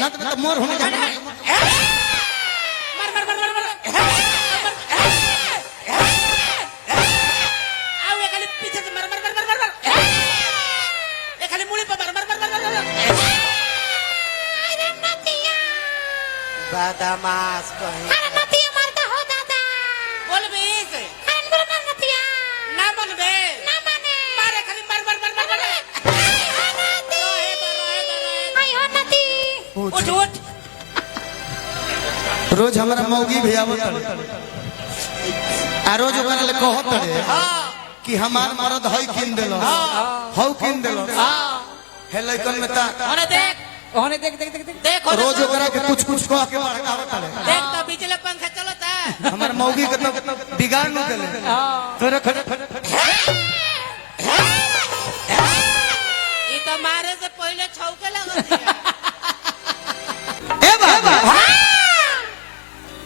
ना तो मोर होने जा मार मार मार मार मार आओ ये खाली पीछे से मार मार मार मार मार ये खाली मुड़ी पे मार मार मार मार मार अरे नतिया बदमाश कहीं अरे नतिया मारता हो दादा बोल बीस अरे बोल ना नतिया ना मन बे ना माने मारे खाली मार मार मार मार मार उठ उठ रोज हमारा मौगी भी आवत आ रोज ओकरा ले कहत रे कि हमार मरद हई किन देलो हौ किन देलो हे लइकन में ता ओने देख देख देख रोज ओकरा के कुछ कुछ कह के भड़कावत रे देख तो बिजली पंखा चलता हमार मौगी के तो बिगाड़ न देले तोरे खड़े ई तो मारे से पहले छौके लगत है ए बाबा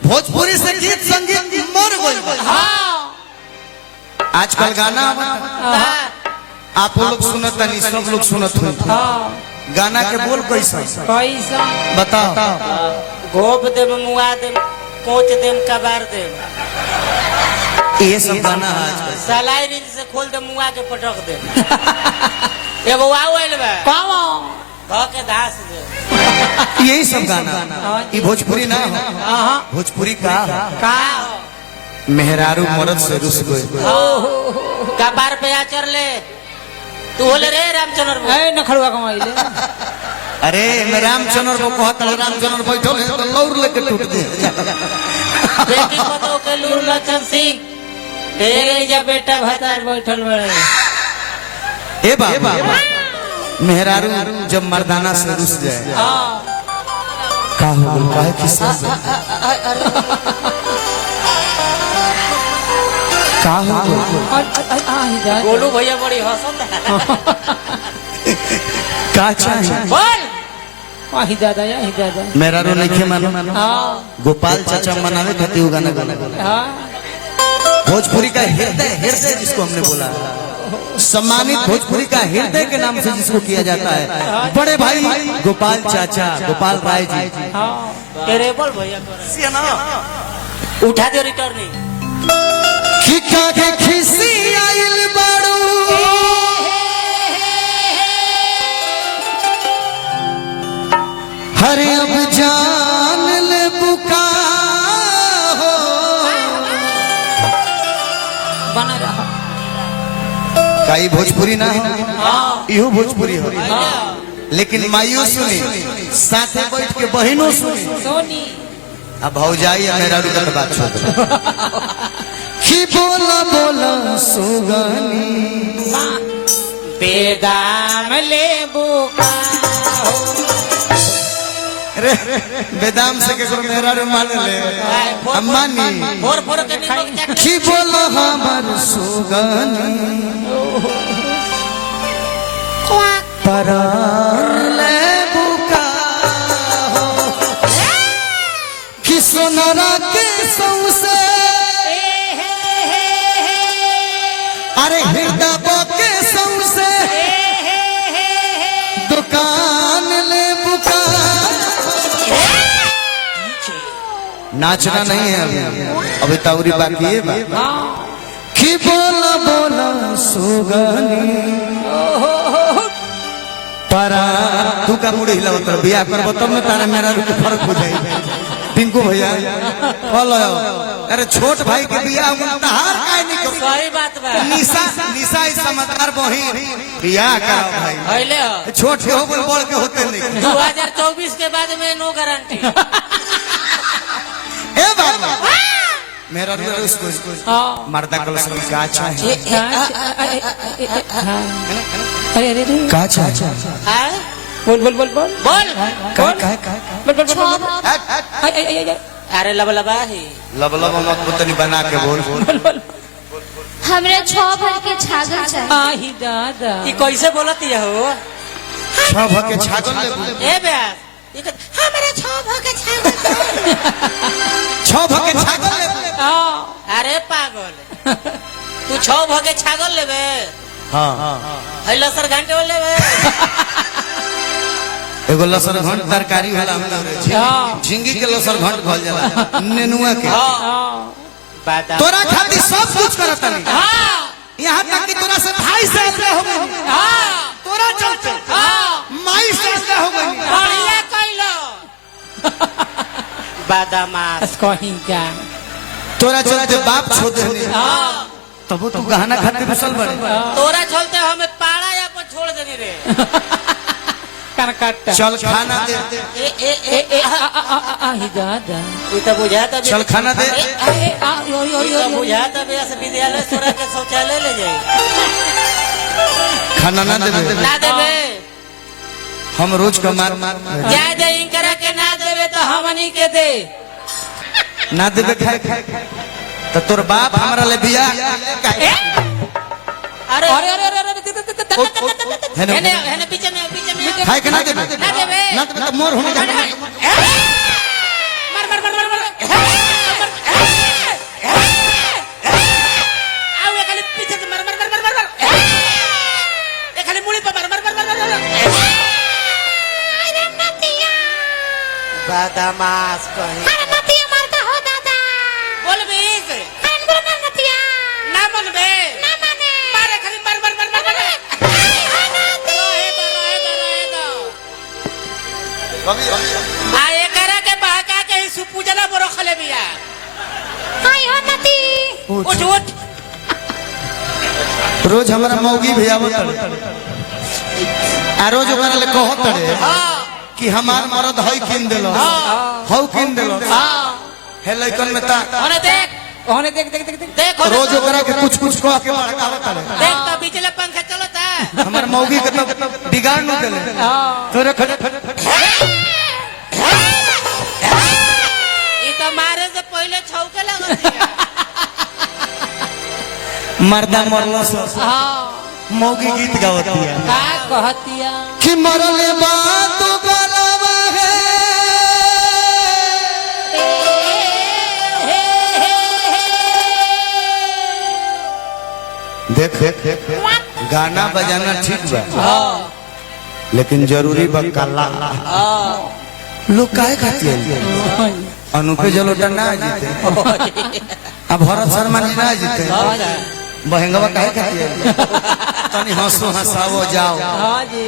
भोजपुरी से गीत संगीत मर गइल आजकल गाना आप लोग सुनत नहीं सब लोग सुनत हो गाना के बोल कैसा बताओ घोप दे मुआ दे कोच दे कबार दे ये सब गाना है आजकल सलाई रिंच से खोल दे मुआ के पटक दे एगो आवेल बा ध के दास दे यही सब गाना ये भोजपुरी ना हो भोजपुरी का मेहरारू मर्द से रुस गए कबार पे आ चर ले तू होले रे रामचंद्र नखड़ुआ कमाइले अरे मैं रामचंद्र को कहता रामचंद्र बैठो तो लौर लेके टूट दे बेटी पतो के लूर लक्षण सिंह तेरे जा बेटा भतार बैठल बड़े ए बाबा मेहरारू जब मर्दाना से रुस जाए का हो गल काहे किस्सा का हो गल गोलू भैया बड़ी हंसत का चाहिए बोल आही दादा मेहरारू नहीं मानो गोपाल चाचा मनावे खातिर गाना गाना भोजपुरी का हृदय हृदय जिसको हमने बोला सम्मानित भोजपुरी का हृदय के नाम से जिसको किया जाता है बड़े भाई गोपाल चाचा गोपाल राय जी तेरे बोल भैया उठा दे रिटर्निंग खिका के खिसी आइल बाड़ू हरे अब जान ले बुका हो बना रहा काई भोजपुरी ना हो इहो भोजपुरी हो लेकिन माइयो सुनी साथे बैठ के बहनों सुनी सोनी अब भौजाई मेरा रुकत बात छोड़ कि बोला बोला सुगनी बेदाम ले बुका रे बेदाम से के मेरा रे मान ले अम्मानी फोर फोर के नींबू के चटनी कि बोला हमर सुगनी परार ले बुका हो कि सोनरा के सौसे अरे हृदय के सौसे दुकान ले बुका नाचना नहीं है अभी ताउरी बाकी है कि बोला बोला सुगनी परा तू का मुड़ी हिलाव तर बिया करबो तब न तारा मेरा के फर्क हो जाई टिंकू भैया बोलो अरे छोट भाई के बिया तहार काहे नहीं कर सही बात बा निशा इस समझदार बहिन बिया कराओ भाई पहले छोट के हो बोल के होते नहीं 2024 के बाद में नो गारंटी ए बाबा मेरा उसको मर्दा कल से का चाहिए अरे अरे का चाहिए हां बोल बोल बोल बोल बोल का का बोल बोल बोल अरे लबलबा ही लब लब मत बुतनी बना के बोल हमरे 6 भर के छागल चाहिए आही दादा ई कैसे बोलती है हो छह भके छागल ले ए बे हमारे 6 भके छागल छह भके छागल ले अरे पागल तू 6 भके छागल लेबे हां है लसर घंटे वाले लेबे एगो लसर घंट तरकारी वाला हम लोग झिंगी के लसर घंट कहल जाला नेनुआ के बादाम तोरा खातिर सब कुछ करत नहीं यहाँ तक कि तोरा से भाई से ऐसे हो गई तोरा चलते माई से ऐसे हो गई बढ़िया कइलो बादामास कहीं क्या तोरा चलते बाप छोड़ देने तब तू गहना खातिर घुसल बड़े तोरा चलते हमें पाड़ा या पर छोड़ देनी रे कनकट्टा चल खाना दे ए ए ए ए आही दादा ई तो बुझाता बे चल खाना दे ए आ यो यो ई यो तो बुझाता बे ऐसे विद्यालय तोरा के शौचालय ले जाई खाना ना देबे ना देबे हम रोज कमार क्या दे इनकरा के ना देबे तो हमनी के दे ना देबे खाए तो तोर बाप हमरा ले बिया अरे अरे अरे अरे हेने हेने हेने पीछे में खाए के ना देबे ना देबे ना देबे तो मोर होने जा मार मार मार मार मार आओ ये खाली पीछे से मार मार मार मार मार ये खाली मुड़ी पे मार मार मार मार अरे नतिया बादामास कहीं अरे नतिया मारता हो दादा बोल बीस अंदर ना नतिया ना मनबे ना माने मारे खाली मार मार मार मार रहे दो आ एकरा के बहका के सुपूजना बरो खले बिया हाय हो नती उठ उठ रोज हमारा मौगी भैया बताड़े आ रोज ओकरा ले कहत रे कि हमार मरद हई किन देलो हौ किन देलो हे लइकन में ता ओने देख ओने देख देख देख देख देख रोज ओकरा के कुछ कुछ कह के भड़कावत रे देख तो बिजली पंखा चलता हमार मौगी के तो बिगाड़ न देले तोरे खड़े ई तो मारे से पहले छौके लगत मर्दा मरलो सो मौगी गीत गावती है का कहतिया कि मरले बात गलवा है देख गाना बजाना ठीक बा लेकिन जरूरी बा कला लोग काहे खाती है अनुपे जलोटा ना जीते अब भरत शर्मा जी ना जीते बहंगवा काहे खाती है तनी हंसो हंसाओ जाओ हां जी